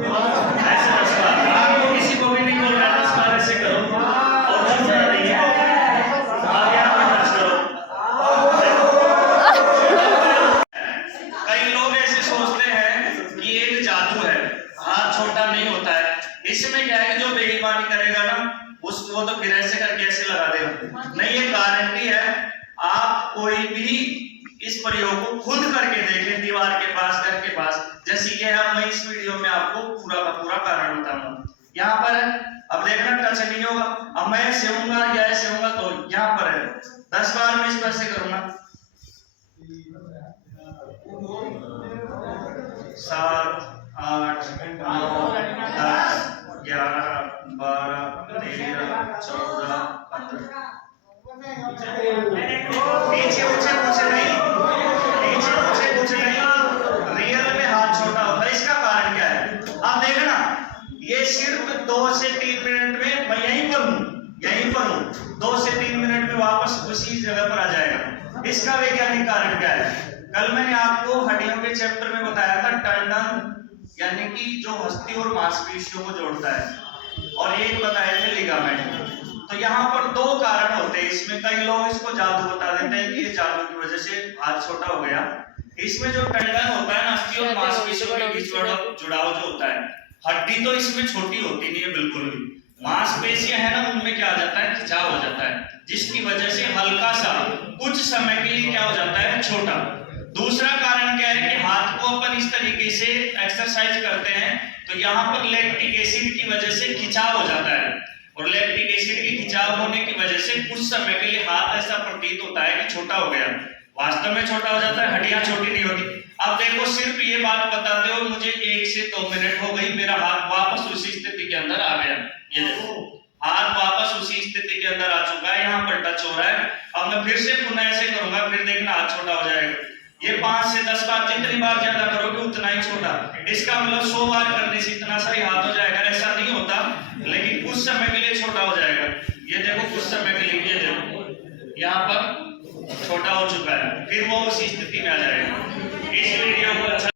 ऐसे 10 बार आपको किसी को भी नहीं बोल रहा है 10 बार ऐसे करो और दूसरा नहीं है आगे आप टच करो। कई लोग ऐसे सोचते हैं कि एक जादू है, हाथ छोटा नहीं होता है। इसमें क्या है, जो बेईमानी करेगा ना वो तो फिर ऐसे करके ऐसे लगा देगा। नहीं, ये गारंटी है। आप कोई भी इस प्रयोग को खुद करके देखें, दीवार के पास, घर के पास, जैसे ये है। मैं इस वीडियो में आपको पूरा का पूरा कारण बताऊंगा। यहाँ पर है, अब देखना टच नहीं होगा। अब मैं ऐसे होऊंगा या ऐसे होऊंगा तो यहाँ पर है 10 बार मैं इस पर से करूंगा 7 8 9 10 11 12 13 14 15। नीचे ऊंचे कुछ नहीं, नीचे ऊंचे कुछ नहीं, रियल में हाथ छोटा होता है। इसका कारण क्या है आप देखना, ये सिर्फ 2 से 3 मिनट में मैं यहीं पर हूं 2 से 3 मिनट में वापस उसी जगह पर आ जाएगा। इसका वैज्ञानिक कारण क्या है? कल मैंने आपको हड्डियों के चैप्टर में बताया था टेंडन, यानी कि जो हस्ती और मांसपेशियों को जोड़ता है, और एक बताए थे लिगामेंट। तो यहाँ पर 2 कारण होते हैं इसमें। कई लोग इसको जादू बता देते हैं कि ये जादू की वजह से हाथ छोटा हो गया। इसमें जो टेंडन होता है ना, हड्डी और मांसपेशियों के बीच जुड़ाव जो होता है, हड्डी तो इसमें छोटी होती नहीं है बिल्कुल भी। मांसपेशियां है ना, उनमें क्या हो जाता है, खिंचाव हो जाता है, जिसकी वजह से हल्का सा कुछ समय के लिए क्या हो जाता है, छोटा। दूसरा कारण क्या है कि हाथ को अपन इस तरीके से एक्सरसाइज करते हैं तो यहाँ पर लैक्टिक एसिड की वजह से खिंचाव हो जाता है, और लैक्टिक एसिड के खिंचाव होने की वजह से कुछ समय के लिए हाथ ऐसा प्रतीत होता है कि छोटा हो गया। वास्तव में छोटा हो जाता है, हड्डियां छोटी नहीं होती। अब देखो, सिर्फ ये बात बताते हो मुझे 1 से 2 मिनट हो गई, मेरा हाथ वापस उसी स्थिति के अंदर आ गया। ये देखो, हाथ वापस उसी स्थिति के अंदर आ चुका है, यहाँ पर टच हो रहा है। अब मैं फिर से पुनः ऐसे करूंगा, फिर देखना हाथ छोटा हो जाएगा। ये 5 से 10 बार, जितनी बार ज्यादा करोगे उतना ही छोटा। इसका मतलब 100 बार करने से इतना सा ही हाथ हो जाएगा, ऐसा नहीं होता, लेकिन कुछ समय के लिए छोटा हो जाएगा। ये देखो, कुछ समय के लिए, ये देखो यहाँ पर छोटा हो चुका है, फिर वो उसी स्थिति में आ जाएगा। इस वीडियो को अच्छा